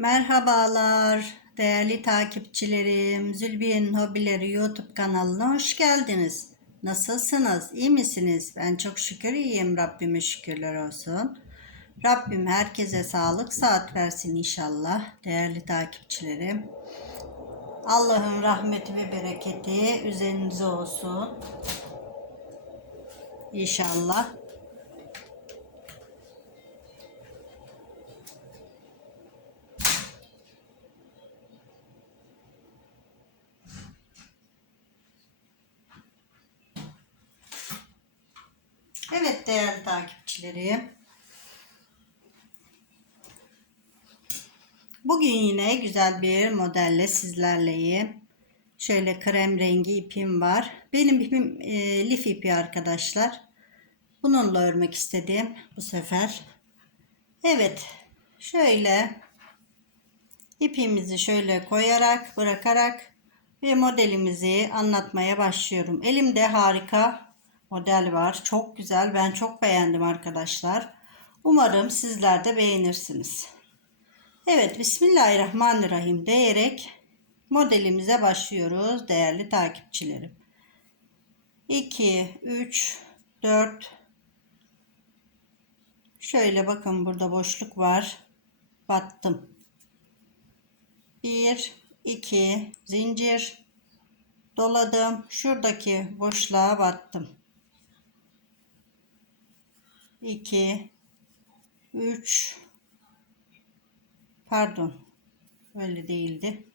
Merhabalar değerli takipçilerim. Zülbiye'nin Hobileri YouTube kanalına hoş geldiniz. Nasılsınız? İyi misiniz? Ben çok şükür iyiyim. Rabbime şükürler olsun. Rabbim herkese sağlık saat versin inşallah değerli takipçilerim. Allah'ın rahmeti ve bereketi üzerinize olsun. İnşallah. Evet değerli takipçilerim. Bugün yine güzel bir modelle sizlerleyim. Şöyle krem rengi ipim var. Benim ipim e, lif ipi arkadaşlar. Bununla örmek istedim bu sefer. Evet. Şöyle ipimizi şöyle koyarak bırakarak ve modelimizi anlatmaya başlıyorum. Elimde harika model var. Çok güzel. Ben çok beğendim arkadaşlar. Umarım sizler de beğenirsiniz. Evet Bismillahirrahmanirrahim diyerek modelimize başlıyoruz değerli takipçilerim. 2, 3, 4 Şöyle bakın burada boşluk var. Battım. 1, 2 zincir doladım. Şuradaki boşluğa battım. 2 3 pardon öyle değildi.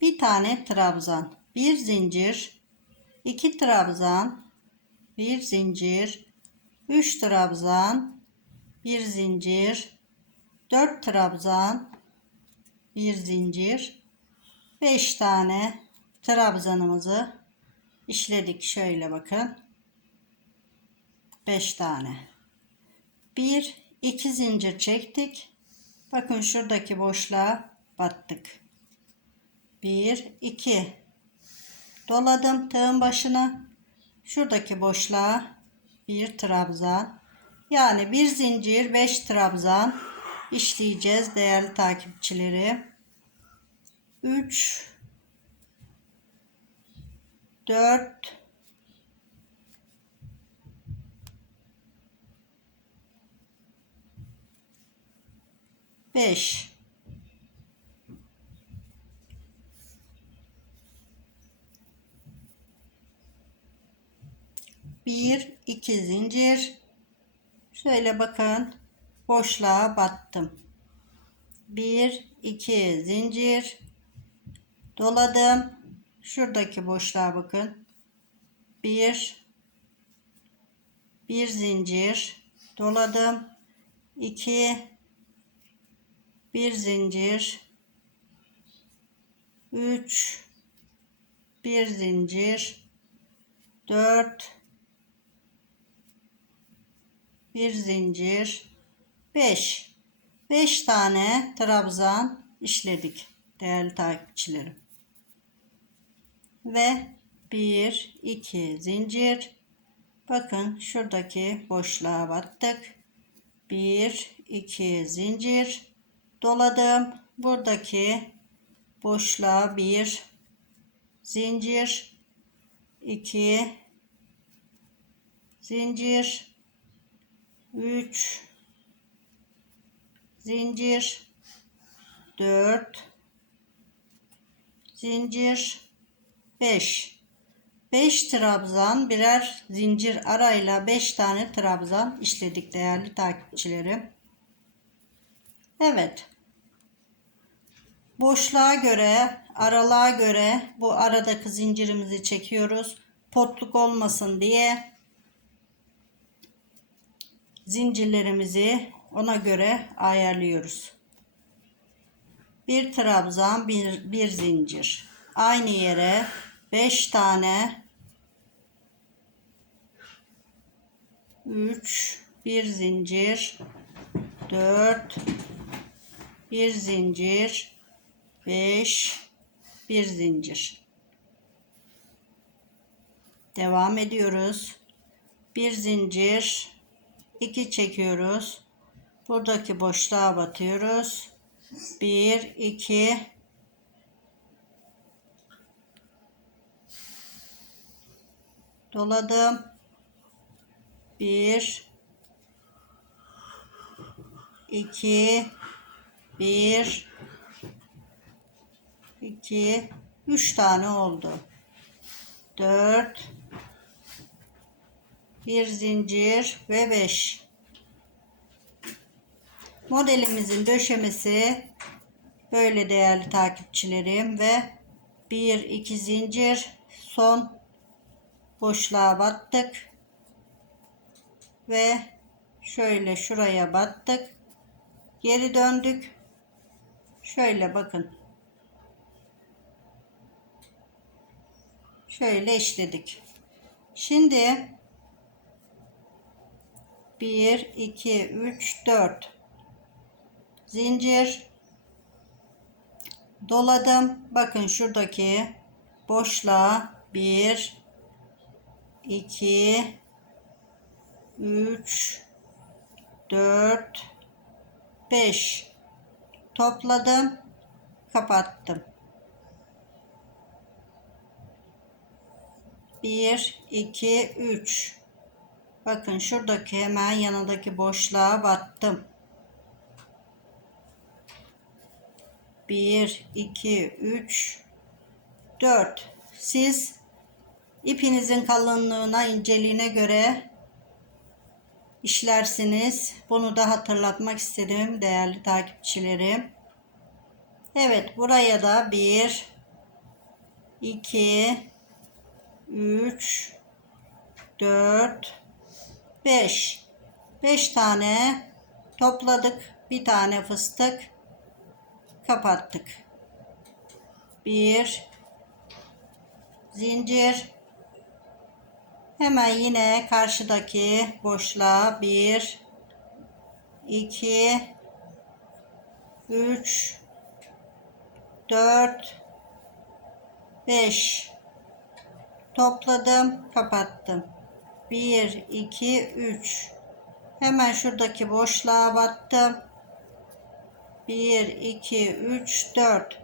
Bir tane trabzan bir zincir. İki trabzan bir zincir. Üç trabzan bir zincir. Dört trabzan bir zincir. Beş tane trabzanımızı işledik. Şöyle bakın 5 tane. 1 2 zincir çektik. Bakın şuradaki boşluğa battık. 1 2 doladım tığın başına. Şuradaki boşluğa bir trabzan. Yani bir zincir 5 trabzan işleyeceğiz değerli takipçileri. 3 4 5 1 2 zincir. Şöyle bakın boşluğa battım. 1 2 zincir. Doladım. Şuradaki boşluğa bakın. 1 1 zincir. Doladım. 2 bir zincir. 3 bir zincir. 4 bir zincir. 5 5 tane trabzan işledik değerli takipçilerim. Ve 1 2 zincir. Bakın şuradaki boşluğa battık. 1 2 zincir doladım. Buradaki boşluğa bir zincir, iki zincir, üç zincir, dört zincir, beş. 5 trabzan birer zincir arayla 5 tane trabzan işledik değerli takipçilerim. Evet boşluğa göre, aralığa göre bu aradaki zincirimizi çekiyoruz. Potluk olmasın diye zincirlerimizi ona göre ayarlıyoruz. Bir trabzan, bir, bir zincir. Aynı yere 5 tane 3 bir zincir 4 bir zincir 5 bir zincir devam ediyoruz bir zincir 2 çekiyoruz Buradaki boşluğa batıyoruz. 1 2 doladım. 1 2 1 2 3 tane oldu. 4 bir zincir ve 5 modelimizin döşemesi böyle değerli takipçilerim ve 1 2 zincir. Son boşluğa battık. Ve şöyle şuraya battık. Geri döndük. Şöyle bakın şöyle işledik şimdi 1 2 3 4 zincir. Doladım. Bakın şuradaki boşluğa 1 2 3 4 5 topladım. Kapattım 1 2 3 bakın şuradaki hemen yanındaki boşluğa battım 1 2 3 4 siz ipinizin kalınlığına inceliğine göre işlersiniz. Bunu da hatırlatmak istedim değerli takipçilerim. Evet buraya da 1 2 3 4 5 5 tane topladık. Bir tane fıstık kapattık. 1 zincir Hemen yine karşıdaki boşluğa 1 2 3 4 5 topladım, kapattım. 1 2 3 Hemen şuradaki boşluğa battım. 1 2 3 4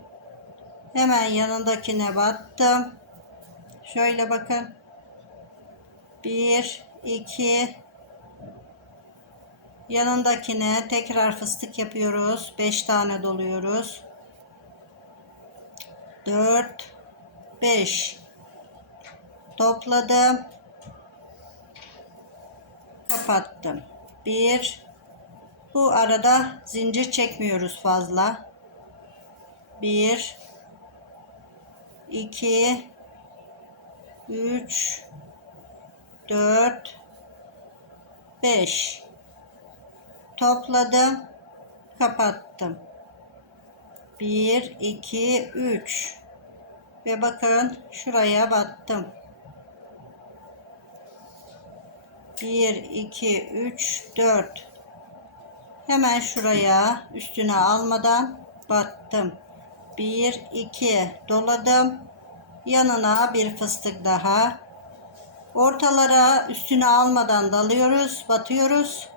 Hemen yanındakine battım. Şöyle bakın. 1 2 yanındakine tekrar fıstık yapıyoruz 5 tane doluyoruz 4 5 topladım. Kapattım. 1 bu arada zincir çekmiyoruz fazla. 1 2 3 4 5 topladım. Kapattım. 1 2 3 ve bakın şuraya battım 1 2 3 4 hemen şuraya üstüne almadan battım 1 2 doladım yanına bir fıstık daha Ortalara üstüne almadan dalıyoruz, batıyoruz.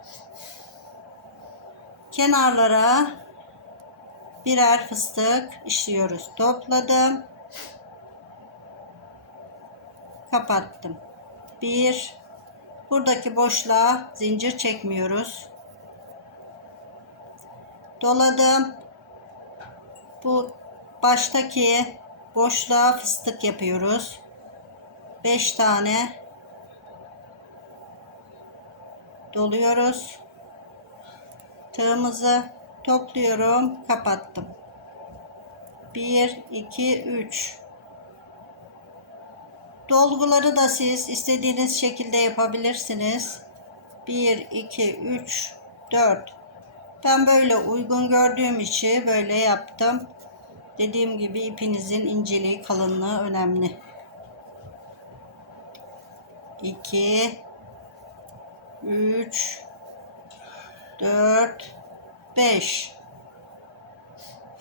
Kenarlara birer fıstık işliyoruz. Topladım. Kapattım. Bir. Buradaki boşluğa zincir çekmiyoruz. Doladım. Bu baştaki boşluğa fıstık yapıyoruz. 5 tane doluyoruz. Tığımızı topluyorum, kapattım. 1 2 3 Dolguları da siz istediğiniz şekilde yapabilirsiniz. 1 2 3 4 Ben böyle uygun gördüğüm için böyle yaptım. Dediğim gibi ipinizin inceliği, kalınlığı önemli. 2 3 4 5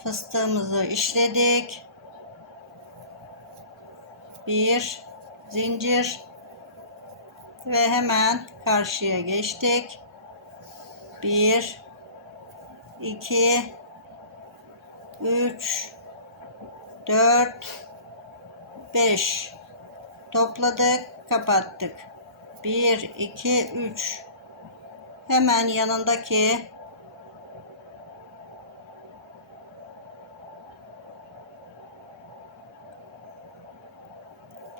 fıstığımızı işledik. Bir zincir. Ve hemen karşıya geçtik. Bir 2 3 4 5 topladık kapattık. 1 2 3 hemen yanındaki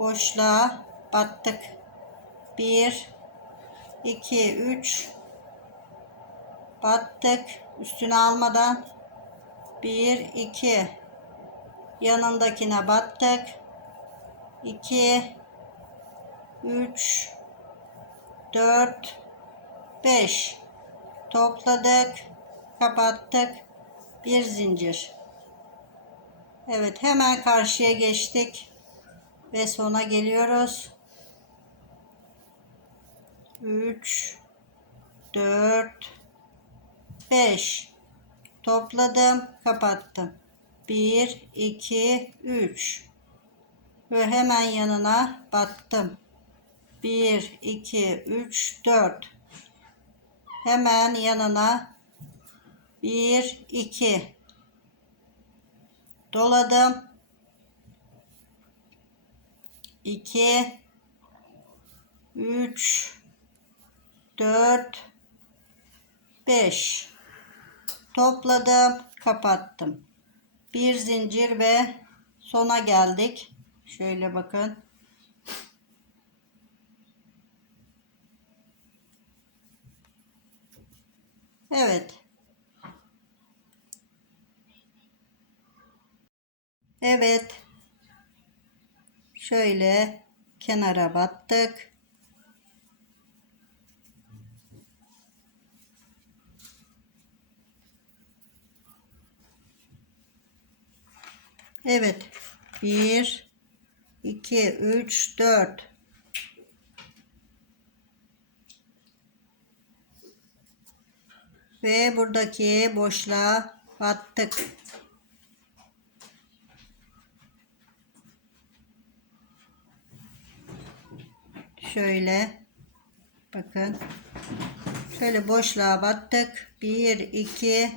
boşluğa battık. 1 2 3 battık. Üstüne almadan. 1 2 yanındakine battık. 2 3 4 5 topladık. Kapattık. Bir zincir. Evet hemen karşıya geçtik ve sona geliyoruz. 3 4 5 topladım kapattım. 1 2 3 ve hemen yanına battım. 1 2 3 4 hemen yanına 1 2 doladım 2 3 4 5 topladım kapattım. Bir zincir ve sona geldik. Şöyle bakın. Evet. Evet. Şöyle kenara battık. Evet. 1 2 3 4 ve buradaki boşluğa battık. Şöyle. Bakın. Şöyle boşluğa battık. 1 2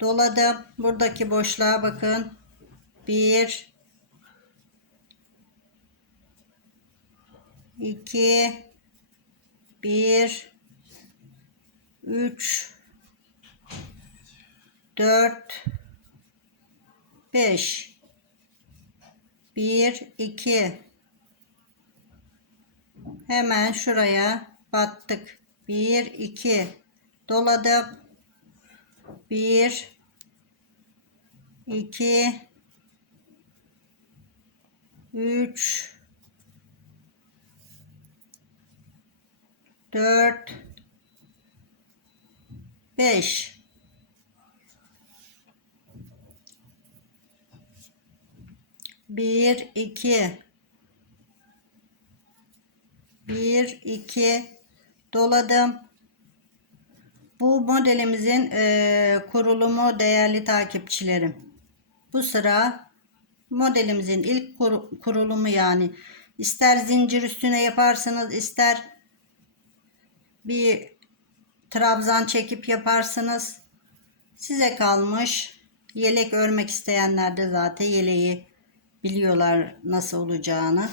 doladım. Buradaki boşluğa bakın. 1 2 1 3 4 5 1 2 hemen şuraya battık. 1 2 doladım. 1 2 3 4 5 1 2 1 2 doladım. Bu modelimizin e, kurulumu değerli takipçilerim. Bu sıra modelimizin ilk kur, kurulumu yani ister zincir üstüne yaparsınız ister bir trabzan çekip yaparsınız. Size kalmış. Yelek örmek isteyenler de zaten yeleği biliyorlar nasıl olacağını.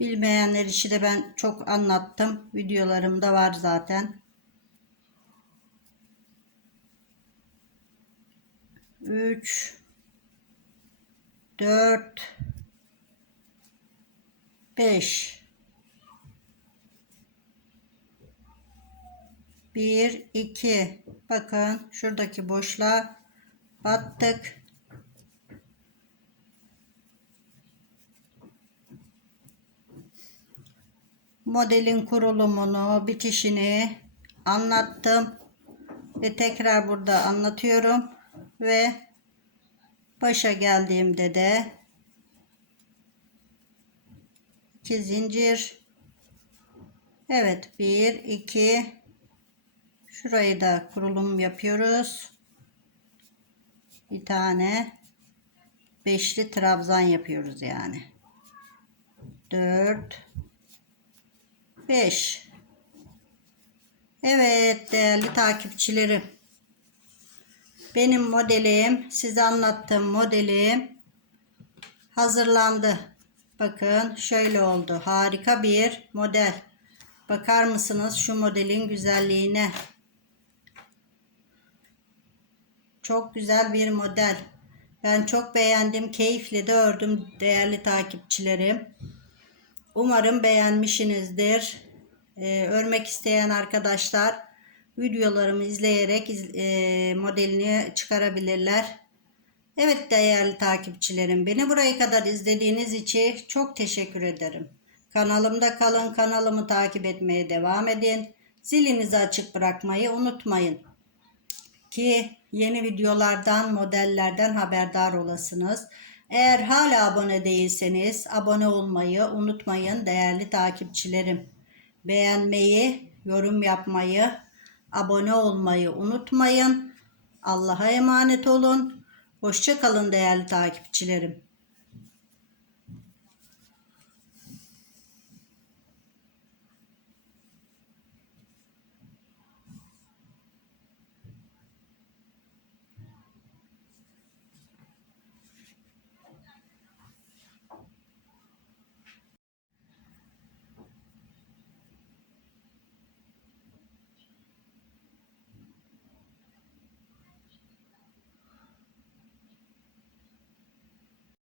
Bilmeyenler için de ben çok anlattım. Videolarımda var zaten. 3 4 5 1 2 bakın şuradaki boşluğa battık modelin kurulumunu bitişini anlattım ve tekrar burada anlatıyorum ve başa geldiğimde de 2 zincir. Evet 1 2 şurayı da kurulum yapıyoruz. Bir tane beşli trabzan yapıyoruz yani. 4 5 Evet değerli takipçilerim. Benim modelim, size anlattığım modelim hazırlandı. Bakın şöyle oldu. Harika bir model. Bakar mısınız şu modelin güzelliğine? Çok güzel bir model. Ben çok beğendim. Keyifle de ördüm değerli takipçilerim. Umarım beğenmişsinizdir. Ee, örmek isteyen arkadaşlar videolarımı izleyerek iz- e, modelini çıkarabilirler. Evet değerli takipçilerim beni buraya kadar izlediğiniz için çok teşekkür ederim. Kanalımda kalın kanalımı takip etmeye devam edin. Zilinizi açık bırakmayı unutmayın ki yeni videolardan, modellerden haberdar olasınız. Eğer hala abone değilseniz abone olmayı unutmayın değerli takipçilerim. Beğenmeyi, yorum yapmayı, abone olmayı unutmayın. Allah'a emanet olun. Hoşça kalın değerli takipçilerim.